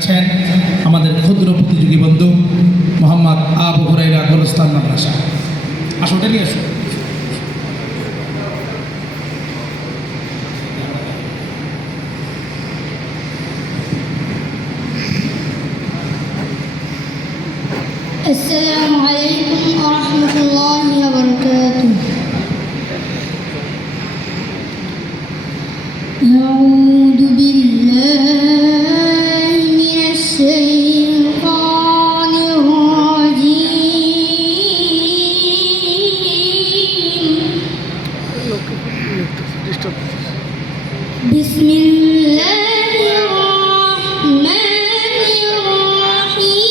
আছেন আমাদের ক্ষুদ্র প্রতিযোগী বন্ধু মোহাম্মদ আবু হুরাইরা গোলস্তান মাদ্রাসা। আসো, ওটা নিয়ে আসো। السلام عليكم ورحمة الله وبركاته. أعوذ بالله من الشيطان الرجيم. بسم الله الرحمن الرحيم.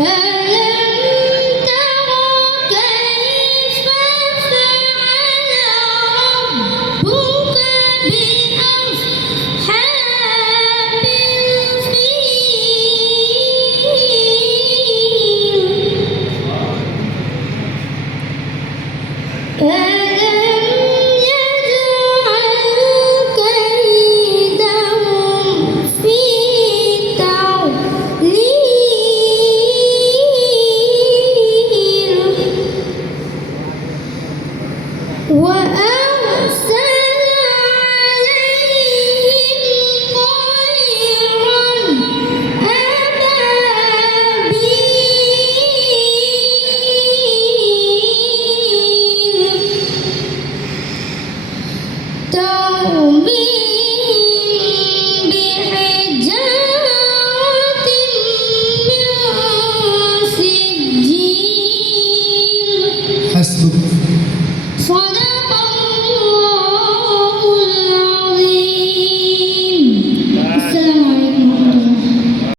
ألم تر كيف فعل ربك بأصحاب الفيل ألم يجعل كيدهم في تضليل وأرسل عليهم طيرا أبابيل ترميهم